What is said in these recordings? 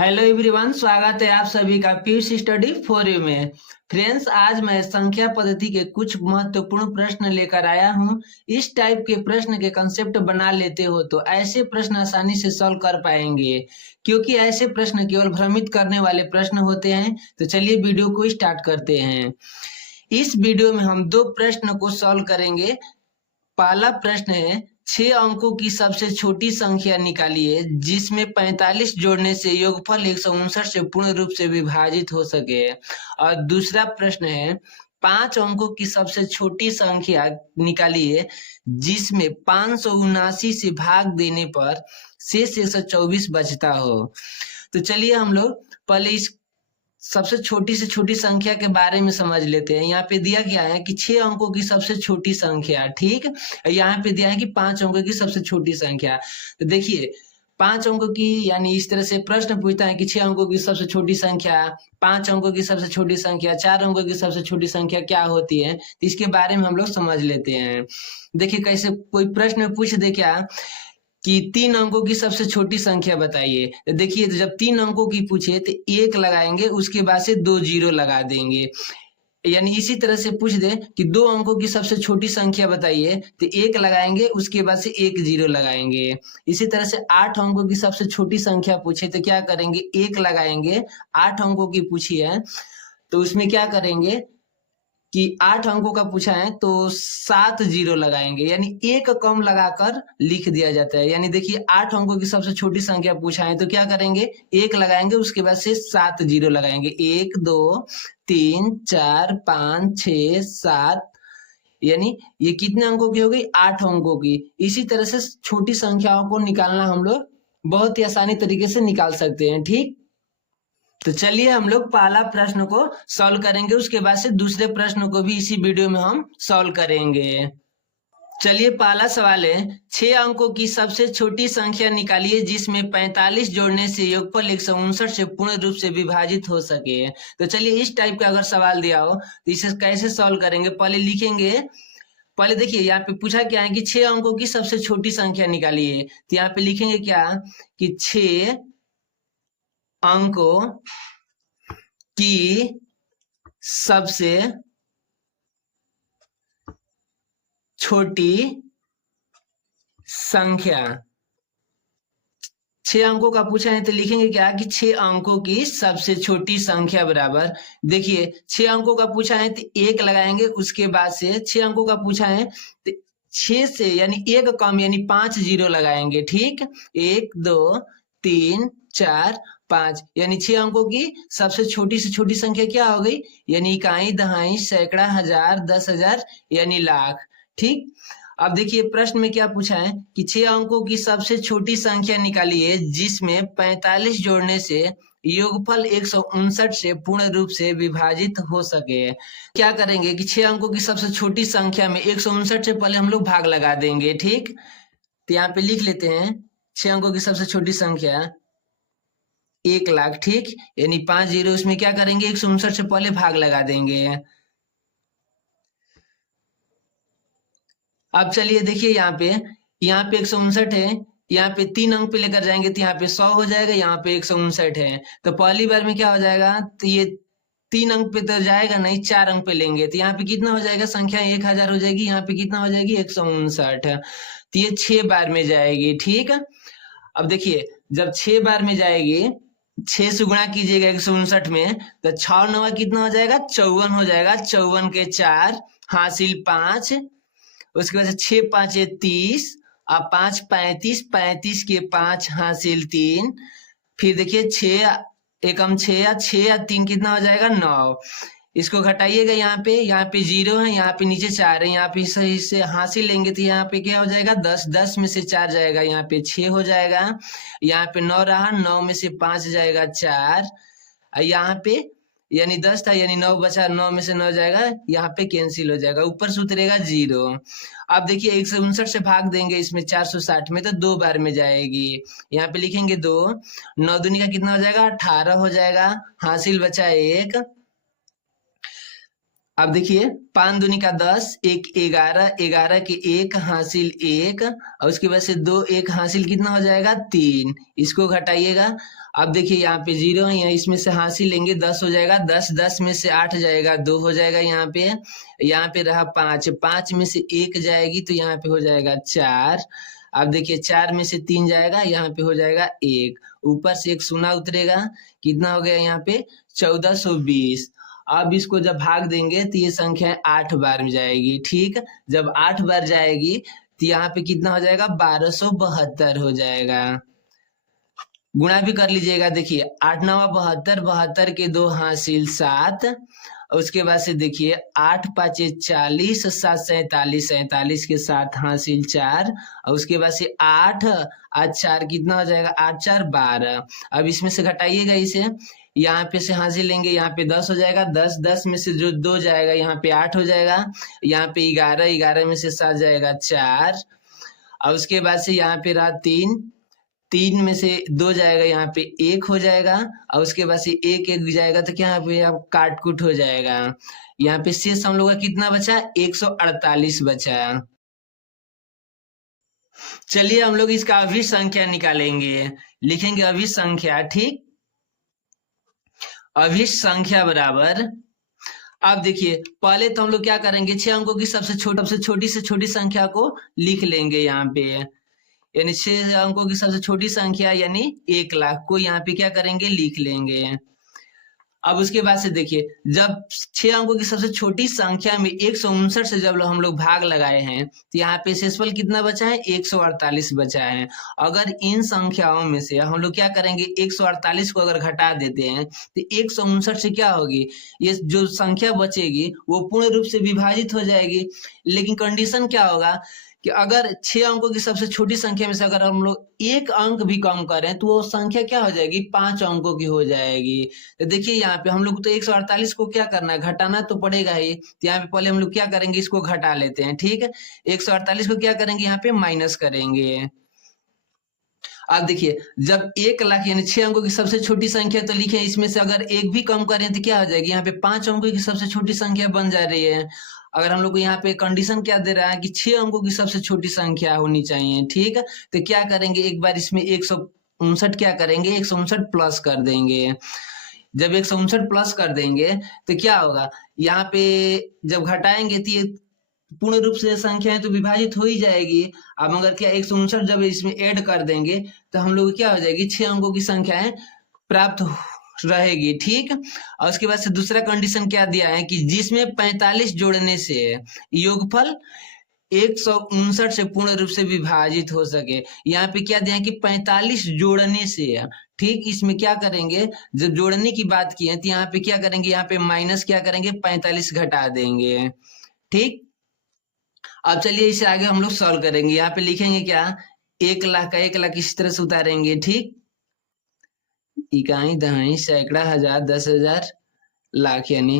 Hello everyone, स्वागत है आप सभी का पीयूष स्टडी फॉर यू में। फ्रेंड्स, आज मैं संख्या पद्धति के कुछ महत्वपूर्ण प्रश्न लेकर आया हूं। इस टाइप के प्रश्न के कंसेप्ट बना लेते हो तो ऐसे प्रश्न आसानी से सॉल्व कर पाएंगे, क्योंकि ऐसे प्रश्न केवल भ्रमित करने वाले प्रश्न होते हैं। तो चलिए वीडियो को स्टार्ट करते हैं। इस वीडियो में हम दो प्रश्न को सॉल्व करेंगे। पहला प्रश्न है, 6 अंकों की सबसे छोटी संख्या निकालिए जिसमें 45 जोड़ने से योगफल 159 से पूर्ण रूप से विभाजित हो सके। और दूसरा प्रश्न है, 5 अंकों की सबसे छोटी संख्या निकालिए जिसमें 579 से भाग देने पर शेष 124 बचता हो। तो चलिए हम लोग पहले इस सबसे छोटी से छोटी संख्या के बारे में समझ लेते हैं। यहाँ पे दिया गया है कि 6 अंकों की सबसे छोटी संख्या, ठीक। यहाँ पे दिया है कि 5 अंकों की सबसे छोटी संख्या। तो देखिए 5 अंकों की, यानी इस तरह से प्रश्न पूछता है कि 6 अंकों की सबसे छोटी संख्या, 5 अंकों की सबसे छोटी संख्या, 4 अंकों की सबसे छोटी संख्या क्या होती है, तो इसके बारे में हम लोग समझ लेते हैं। देखिए कैसे कोई प्रश्न में पूछ दे क्या कि 3 अंकों की सबसे छोटी संख्या बताइए। तो देखिए, तो जब 3 अंकों की पूछे तो 1 लगाएंगे, उसके बाद से 2 जीरो लगा देंगे। यानी इसी तरह से पूछ दे कि 2 अंकों की सबसे छोटी संख्या बताइए, तो 1 लगाएंगे, उसके बाद से 1 जीरो लगाएंगे। इसी तरह से 8 अंकों की सबसे छोटी संख्या पूछे तो क्या करेंगे, 1 लगाएंगे। 8 अंकों की पूछी है तो उसमें क्या करेंगे कि 8 अंकों का पूछा है तो 7 जीरो लगाएंगे, यानी एक कम लगाकर लिख दिया जाता है। यानी देखिए 8 अंकों की सबसे छोटी संख्या पूछा है तो क्या करेंगे, 1 लगाएंगे, उसके बाद से 7 जीरो लगाएंगे। 1 2 3 4 5 6 7, यानी ये कितने अंकों की हो गई, 8 अंकों की। इसी तरह से छोटी संख्याओं को निकालना हम लोग बहुत ही आसानी तरीके से निकाल सकते हैं, ठीक। तो चलिए हम लोग पहला प्रश्न को सॉल्व करेंगे, उसके बाद से दूसरे प्रश्न को भी इसी वीडियो में हम सॉल्व करेंगे। चलिए पहला सवाल है, 6 अंकों की सबसे छोटी संख्या निकालिए जिसमें 45 जोड़ने से योगफल 159 से पूर्ण रूप से विभाजित हो सके। तो चलिए इस टाइप का अगर सवाल दिया हो तो इसे कैसे सॉल्व करेंगे, पहले लिखेंगे। पहले देखिए यहाँ पे पूछा क्या है कि 6 अंकों की सबसे छोटी संख्या निकालिए, तो यहाँ पे लिखेंगे क्या कि 6 अंकों की सबसे छोटी संख्या। 6 अंकों का पूछा है तो लिखेंगे क्या कि 6 अंकों की सबसे छोटी संख्या बराबर, देखिए 6 अंकों का पूछा है तो 1 लगाएंगे, उसके बाद से 6 अंकों का पूछा है तो 6 से यानी 1 कम यानी 5 जीरो लगाएंगे, ठीक। 1 2 3 4 5, यानी 6 अंकों की सबसे छोटी से छोटी संख्या क्या हो गई, यानी इकाई, दहाई, सैकड़ा, हजार, 10,000 यानी लाख, ठीक। अब देखिए प्रश्न में क्या पूछा है कि 6 अंकों की सबसे छोटी संख्या निकालिए जिसमें 45 जोड़ने से योगफल 159 से पूर्ण रूप से विभाजित हो सके। क्या करेंगे कि 6 अंकों की सबसे छोटी संख्या में 159 से पहले हम लोग भाग लगा देंगे, ठीक। तो यहाँ पे लिख लेते हैं 6 अंकों की सबसे छोटी संख्या 1 लाख, ठीक। यानी 5 जीरो, उसमें क्या करेंगे 159 से पहले भाग लगा देंगे। अब चलिए देखिए यहाँ पे 159 है, यहाँ पे 3 अंक पे लेकर जाएंगे तो यहाँ पे 100 हो जाएगा, यहाँ पे 159 है। तो पहली बार में क्या हो जाएगा, तो ये 3 अंक पे तो जाएगा नहीं, 4 अंक पे लेंगे तो यहाँ पे कितना हो जाएगा, संख्या 1000 हो जाएगी, यहाँ पे कितना हो जाएगी 159, तो ये 6 बार में जाएगी, ठीक। अब देखिए जब 6 बार में जाएगी, 6 से गुणा कीजिएगा 159 में, तो 6 9 कितना हो जाएगा, 54 हो जाएगा। 54 के 4 हासिल 5, उसके बाद से 6 5 30 और 5 35, 35 के 5 हासिल 3, फिर देखिए 6 एकम 6 या 6 या 3 कितना हो जाएगा 9। इसको घटाइएगा, यहाँ पे 0 है, यहाँ पे नीचे 4 है, यहाँ पे सही से हासिल लेंगे तो यहाँ पे क्या हो जाएगा 10, 10 में से 4 जाएगा, यहाँ पे 6 हो जाएगा। यहाँ पे 9 रहा, 9 में से 5 जाएगा 4, यहाँ पे यानी 10 था, यानी 9 बचा, 9 में से 9 जाएगा, यहाँ पे कैंसिल हो जाएगा, ऊपर से उतरेगा 0। अब देखिए 159 से भाग देंगे इसमें 460 में, तो 2 बार में जाएगी। यहाँ पे लिखेंगे 2, 9 दूनी का कितना हो जाएगा 18 हो जाएगा, हासिल बचा 1। अब देखिए 5 दूनी का 10, एक 11, 11 के 1 हासिल 1, और उसके बाद से 2 1 हासिल कितना हो जाएगा 3। इसको घटाइएगा। अब देखिए यहाँ पे 0 है, यहाँ इसमें से हासिल लेंगे 10 हो जाएगा 10, 10 में से 8 जाएगा 2 हो जाएगा। यहाँ पे रहा 5, 5 में से 1 जाएगी तो यहाँ पे हो जाएगा 4। अब देखिए 4 में से 3 जाएगा, यहाँ पे हो जाएगा 1, ऊपर से 1 शून्य उतरेगा, कितना हो गया यहाँ पे 1420। अब इसको जब भाग देंगे तो ये संख्या 8 बार में जाएगी। ठीक, जब 8 बार जाएगी तो यहाँ पे कितना हो जाएगा 1272 हो जाएगा। गुणा भी कर लीजिएगा। देखिए 8 9 72, 72 के 2 हासिल 7, उसके बाद से देखिए 8 5 40, 7 47, 47 के 7 हासिल 4, और उसके बाद से 8 और 4 कितना हो जाएगा 8 4 12। अब इसमें से घटाइएगा इसे, यहाँ पे से हासिल लेंगे, यहाँ पे 10 हो जाएगा 10, 10 में से जो 2 जाएगा यहाँ पे 8 हो जाएगा। यहाँ पे 11, 11 में से 7 जाएगा 4, और उसके बाद से यहाँ पे रहा 3, 3 में से 2 जाएगा यहाँ पे 1 हो जाएगा, और उसके बाद से 1 1 जाएगा तो क्या यहाँ पे अब काट कुट हो जाएगा। यहाँ पे शेष हम लोग का कितना बचा 148 बचा। चलिए हम लोग इसका अभिष्ट संख्या निकालेंगे, लिखेंगे अभिष्ट संख्या। ठीक, अभिष्ट संख्या बराबर, अब देखिए पहले तो हम लोग क्या करेंगे 6 अंकों की सबसे छोटी से छोटी संख्या को लिख लेंगे यहाँ पे, यानी 6 अंकों की सबसे छोटी संख्या यानी 1 लाख को यहाँ पे क्या करेंगे लिख लेंगे। अब उसके बाद से देखिए जब 6 अंकों की सबसे छोटी संख्या में 159 से जब हम लोग भाग लगाए हैं तो यहाँ पे शेषफल कितना बचा है 148 बचा है। अगर इन संख्याओं में से हम लोग क्या करेंगे 148 को अगर घटा देते हैं तो 159 से क्या होगी, ये जो संख्या बचेगी वो पूर्ण रूप से विभाजित हो जाएगी। लेकिन कंडीशन क्या होगा कि अगर 6 अंकों की सबसे छोटी संख्या में से अगर हम लोग 1 अंक भी कम करें तो वो संख्या क्या हो जाएगी 5 अंकों की हो जाएगी। तो देखिए यहाँ पे हम लोग तो 148 को क्या करना है घटाना तो पड़ेगा ही, तो यहाँ पे पहले हम लोग क्या करेंगे इसको घटा लेते हैं। ठीक है, 148 को क्या करेंगे यहाँ पे माइनस करेंगे। अब देखिए जब 1 लाख यानी 6 अंकों की सबसे छोटी संख्या तो लिखे, इसमें से अगर 1 भी कम करें तो क्या हो जाएगी यहाँ पे 5 अंकों की सबसे छोटी संख्या बन जा रही है। अगर हम लोग को यहाँ पे कंडीशन क्या दे रहा है कि 6 अंकों की सबसे छोटी संख्या होनी चाहिए। ठीक, तो क्या करेंगे एक बार इसमें 159 क्या करेंगे 159 प्लस कर देंगे। जब 159 प्लस कर देंगे तो क्या होगा यहाँ पे जब घटाएंगे तो ये पूर्ण रूप से संख्याएं तो विभाजित हो ही जाएगी। अब अगर क्या 159 जब इसमें ऐड कर देंगे तो हम लोग क्या हो जाएगी 6 अंकों की संख्याएं प्राप्त रहेगी। ठीक, और उसके बाद से दूसरा कंडीशन क्या दिया है कि जिसमें 45 जोड़ने से योगफल 159 से पूर्ण रूप से विभाजित हो सके। यहाँ पे क्या दिया है कि 45 जोड़ने से। ठीक, इसमें क्या करेंगे जब जोड़ने की बात की है तो यहाँ पे क्या करेंगे यहाँ पे माइनस क्या करेंगे 45 घटा देंगे। ठीक, अब चलिए इसे आगे हम लोग सॉल्व करेंगे। यहाँ पे लिखेंगे क्या 1 लाख का 1 लाख इस तरह से उतारेंगे। ठीक, इकाई दहाई सैकड़ा हजार 10,000 लाख यानी,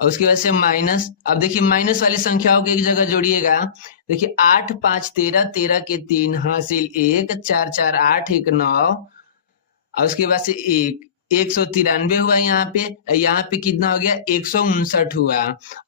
और उसके बाद से माइनस। अब देखिए माइनस वाली संख्याओं को एक जगह जोड़िएगा। देखिए 8 5 13, 13 के 3 हासिल 1, 4 4 8 1 9, और उसके बाद से 193 हुआ। यहाँ पे कितना हो गया 159 हुआ।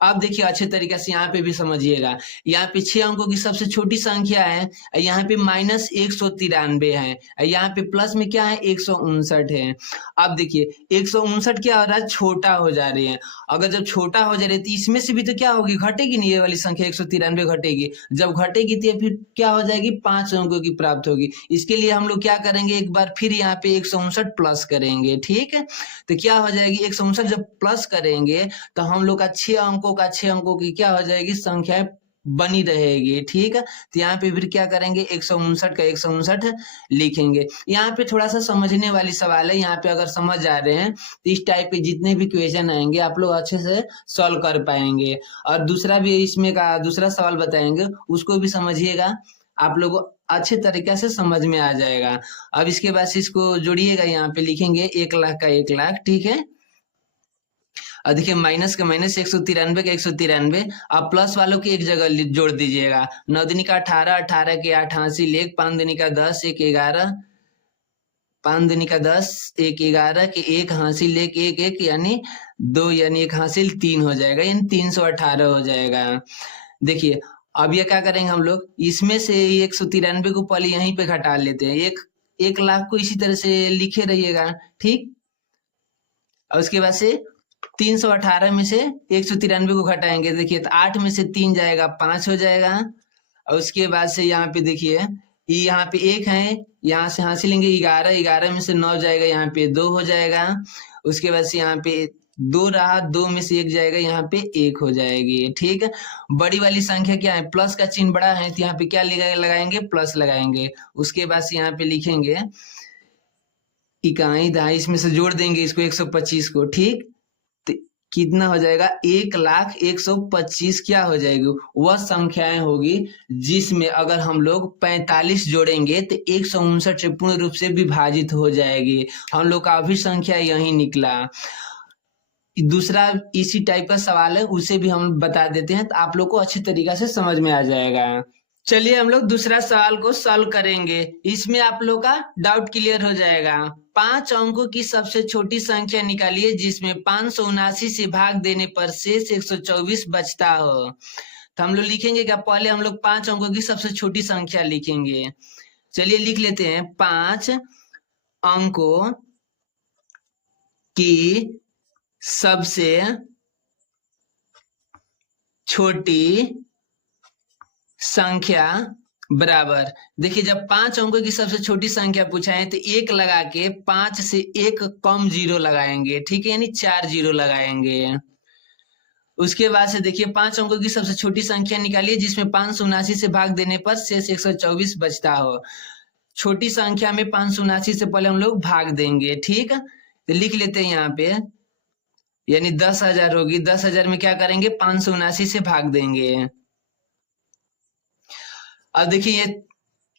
अब देखिए अच्छे तरीके से यहाँ पे भी समझिएगा, यहाँ पे 6 अंकों की सबसे छोटी संख्या है, यहाँ पे माइनस 193 है, यहाँ पे प्लस में क्या है 159 है। अब देखिए 159 क्या हो रहा है छोटा हो जा रही है। अगर जब छोटा हो जा रही है तो इसमें से भी तो क्या होगी घटेगी नहीं, ये वाली संख्या 193 घटेगी। जब घटेगी तो फिर क्या हो जाएगी 5 अंकों की प्राप्त होगी। इसके लिए हम लोग क्या करेंगे एक बार फिर यहाँ पे 159 प्लस करेंगे। ठीक है, तो क्या हो जाएगी 159 जब प्लस करेंगे तो हम लोग का 6 अंकों की क्या हो जाएगी संख्या बनी रहेगी। ठीक है, तो यहाँ पे फिर क्या करेंगे 159 का 159 लिखेंगे। यहाँ पे थोड़ा सा समझने वाली सवाल है, यहाँ पे अगर समझ जा रहे हैं तो इस टाइप के जितने भी क्वेश्चन आएंगे आप लोग अच्छे से सॉल्व कर पाएंगे। और दूसरा भी इसमें का दूसरा सवाल बताएंगे उसको भी समझिएगा, आप लोग अच्छे तरीके से समझ में आ जाएगा। अब इसके बाद से इसको जोड़िएगा, यहाँ पे लिखेंगे 1 लाख का 1 लाख। ठीक है, और देखिए माइनस का माइनस 193 का 193, आप प्लस वालों की एक जगह जोड़ दीजिएगा। 9 दूनी का 18, 18 के 8 हासिल 1, 5 दूनी का 10, 1 11, 5 दूनी का 10, 1 11 के 1 हासिल 1 1 1 यानी 2 यानी 1 हासिल 3 हो जाएगा, यानी 318 हो जाएगा। देखिए अब ये क्या करेंगे हम लोग, इसमें से 193 को पहले यहीं पे घटा लेते हैं। 1 लाख को इसी तरह से लिखे रहिएगा, ठीक। और उसके बाद से 318 में से 193 को घटाएंगे। देखिए तो 8 में से 3 जाएगा 5 हो जाएगा। और उसके बाद से यहाँ पे देखिए यहाँ पे 1 है, यहाँ से हासिल लेंगे 11, 11 में से 9 जाएगा, यहाँ पे 2 हो जाएगा। उसके बाद से यहाँ पे 2 रहा, 2 में से 1 जाएगा, यहाँ पे 1 हो जाएगी, ठीक है। बड़ी वाली संख्या क्या है, प्लस का चिन्ह बड़ा है तो यहाँ पे क्या लगाएंगे, प्लस लगाएंगे। उसके बाद से यहाँ पे लिखेंगे इकाई दहाई, इसमें से जोड़ देंगे इसको 125 को, ठीक। कितना हो जाएगा, 1,01,25 क्या हो जाएगी, वह संख्याएं होगी जिसमें अगर हम लोग 45 जोड़ेंगे तो 159 से पूर्ण रूप से विभाजित हो जाएगी। हम लोग का अभिसंख्या यही निकला। दूसरा इसी टाइप का सवाल है, उसे भी हम बता देते हैं तो आप लोग को अच्छी तरीका से समझ में आ जाएगा। चलिए हम लोग दूसरा सवाल को सॉल्व करेंगे, इसमें आप लोग का डाउट क्लियर हो जाएगा। 5 अंकों की सबसे छोटी संख्या निकालिए जिसमें 579 से भाग देने पर शेष 124 बचता हो। तो हम लोग लिखेंगे क्या, पहले हम लोग 5 अंकों की सबसे छोटी संख्या लिखेंगे। चलिए लिख लेते हैं, 5 अंकों की सबसे छोटी संख्या बराबर, देखिए जब 5 अंकों की सबसे छोटी संख्या पूछा है तो 1 लगा के 5 से 1 कम 0 लगाएंगे, ठीक है, यानी 4 0 लगाएंगे। उसके बाद से देखिए 5 अंकों की सबसे छोटी संख्या निकालिए जिसमें 579 से भाग देने पर शेष 124 बचता हो। छोटी संख्या में 579 से पहले हम लोग भाग देंगे, ठीक। तो लिख लेते हैं यहाँ पे, यानी 10,000 होगी। 10,000 में क्या करेंगे, 579 से भाग देंगे। अब देखिए ये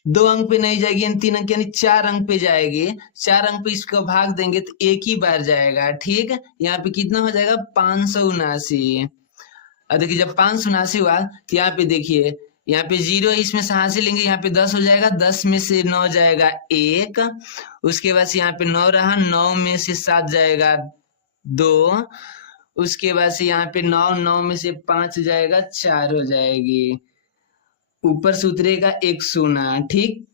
2 अंक पे नहीं जाएगी, यानी 3 अंक यानी 4 अंक पे जाएगी। 4 अंक पे इसको भाग देंगे तो एक ही बार जाएगा, ठीक। यहाँ पे कितना हो जाएगा, 579। अब देखिए जब 579 हुआ तो यहाँ पे देखिए, यहाँ पे 0 इसमें से हासिल लेंगे, यहाँ पे 10 हो जाएगा, 10 में से 9 जाएगा 1। उसके बाद से यहाँ पे 9 रहा, 9 में से 7 जाएगा 2। उसके बाद से यहाँ पे 9 में से 5 जाएगा 4 हो जाएगी। ऊपर से उतरेगा 1 शून्य, ठीक।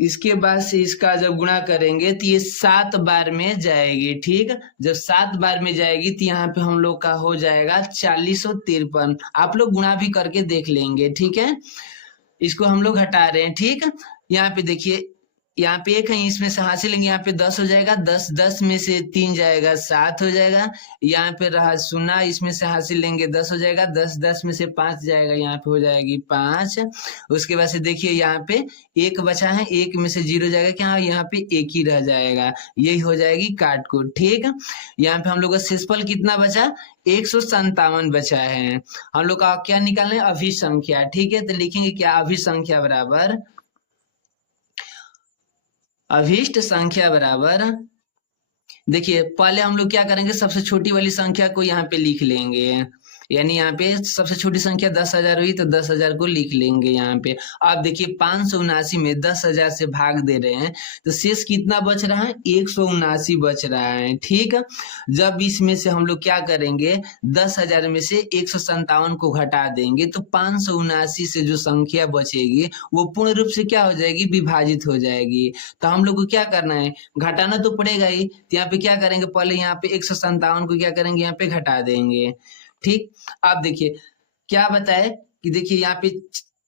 इसके बाद से इसका जब गुणा करेंगे तो ये 7 बार में जाएगी, ठीक। जब 7 बार में जाएगी तो यहाँ पे हम लोग का हो जाएगा 4053। आप लोग गुणा भी करके देख लेंगे, ठीक है। इसको हम लोग हटा रहे हैं, ठीक। यहाँ पे देखिए, यहाँ पे 1 है, इसमें से हासिल लेंगे, यहाँ पे 10 हो जाएगा, 10 में से 3 जाएगा 7 हो जाएगा। यहाँ पे रहा 0, इसमें से हासिल लेंगे 10 हो जाएगा, 10 में से 5 जाएगा, यहाँ पे हो जाएगी 5। उसके बाद से देखिए यहाँ पे 1 बचा है, 1 में से 0 जाएगा, क्या यहाँ पे 1 ही रह जाएगा, यही हो जाएगी काट को, ठीक। यहाँ पे हम लोग का शेषफल कितना बचा, 157 बचा है। हम लोग का क्या निकालना है, अभिसंख्या, ठीक है। तो लिखेंगे क्या, अभिसंख्या बराबर, अभिष्ट संख्या बराबर, देखिए पहले हम लोग क्या करेंगे, सबसे छोटी वाली संख्या को यहाँ पे लिख लेंगे, यानी यहाँ पे सबसे छोटी संख्या 10,000 हुई तो 10,000 को लिख लेंगे यहाँ पे। अब देखिए 579 में 10,000 से भाग दे रहे हैं तो शेष कितना बच रहा है, 179 बच रहा है, ठीक। जब इसमें से हम लोग क्या करेंगे, 10,000 में से 157 को घटा देंगे तो 579 से जो संख्या बचेगी वो पूर्ण रूप से क्या हो जाएगी, विभाजित हो जाएगी। तो हम लोग को क्या करना है, घटाना तो पड़ेगा ही। तो यहाँ पे क्या करेंगे, पहले यहाँ पे 157 को क्या करेंगे, यहाँ पे घटा देंगे, ठीक। आप देखिए क्या बताए कि देखिए यहाँ पे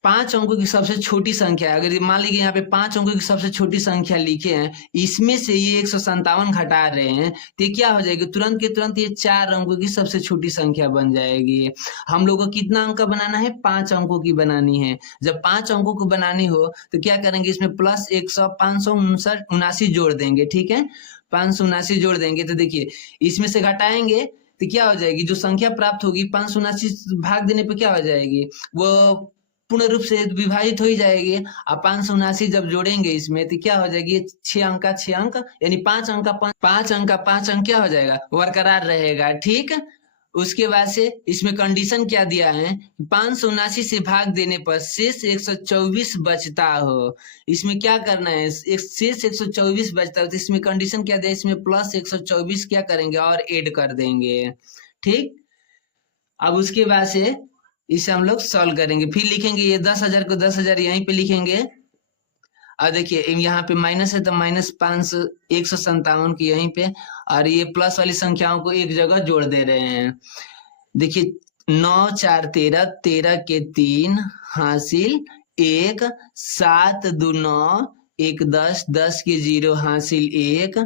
5 अंकों की सबसे छोटी संख्या है। अगर मान लीजिए यहाँ पे 5 अंकों की सबसे छोटी संख्या लिखे हैं, इसमें से ये 157 घटा रहे हैं तो ये क्या हो जाएगी, तुरंत के तुरंत ये 4 अंकों की सबसे छोटी संख्या बन जाएगी। हम लोग को कितना अंक का बनाना है, 5 अंकों की बनानी है। जब 5 अंकों को बनानी हो तो क्या करेंगे, इसमें प्लस 579 जोड़ देंगे, ठीक है। 579 जोड़ देंगे तो देखिए इसमें से घटाएंगे तो क्या हो जाएगी, जो संख्या प्राप्त होगी 579 भाग देने पे क्या हो जाएगी, वो पूर्ण रूप से विभाजित हो ही जाएगी। अब 579 जब जोड़ेंगे इसमें तो क्या हो जाएगी, 6 अंक का 6 अंक, यानी 5 अंक का 5 अंक क्या हो जाएगा, बरकरार रहेगा, ठीक। उसके बाद से इसमें कंडीशन क्या दिया है, 579 से भाग देने पर शेष 124 बचता हो। इसमें क्या करना है, शेष 124 बचता हो तो इसमें कंडीशन क्या दिया, इसमें प्लस 124 क्या करेंगे और ऐड कर देंगे। ठीक, अब उसके बाद से इसे हम लोग सॉल्व करेंगे, फिर लिखेंगे ये 10,000 को 10,000 यहीं पे लिखेंगे। और देखिए यहाँ पे माइनस है तो माइनस 157 की यहीं पे, और ये प्लस वाली संख्याओं को एक जगह जोड़ दे रहे हैं। देखिए 9 4 13, 13 के 3 हासिल 1, 7 2 9, 1 10, 10 के 0 हासिल 1,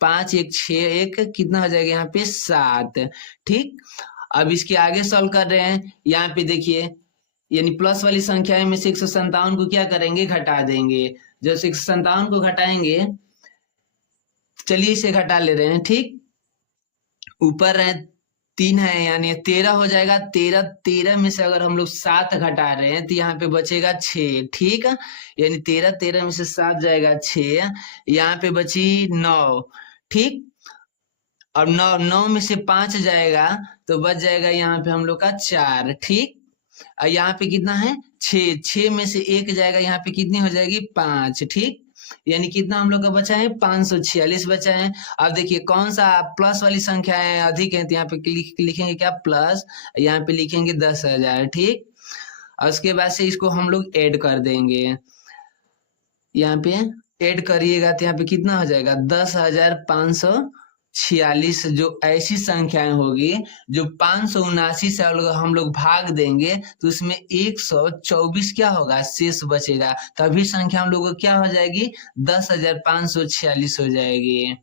5 1 6, 1 कितना हो जाएगा यहाँ पे 7। ठीक, अब इसके आगे सॉल्व कर रहे हैं। यहाँ पे देखिए यानी प्लस वाली संख्या में से 157 को क्या करेंगे, घटा देंगे। जब 157 को घटाएंगे, चलिए इसे घटा ले रहे हैं। ठीक, ऊपर 3 है यानी 13 हो जाएगा। 13 में से अगर हम लोग 7 घटा रहे हैं तो यहाँ पे बचेगा 6। ठीक, यानी 13 में से 7 जाएगा 6, यहाँ पे बची 9। ठीक, अब 9 में से 5 जाएगा तो बच जाएगा यहाँ पे हम लोग का 4। ठीक, और यहाँ पे कितना है 6 में से 1 जाएगा, यहाँ पे कितनी हो जाएगी 5। ठीक, यानी कितना हम लोग का बचा है 546 बचा है। अब देखिए कौन सा प्लस वाली संख्या है अधिक है, तो यहाँ पे लिखेंगे क्या प्लस, यहाँ पे लिखेंगे 10,000। ठीक, और उसके बाद से इसको हम लोग ऐड कर देंगे। यहाँ पे ऐड करिएगा तो यहाँ पे कितना हो जाएगा 10,546। जो ऐसी संख्याएं होगी जो 579 से हम लोग भाग देंगे तो उसमें 124 क्या होगा, शेष बचेगा, तभी संख्या हम लोगों को क्या हो जाएगी 10,546 हो जाएगी।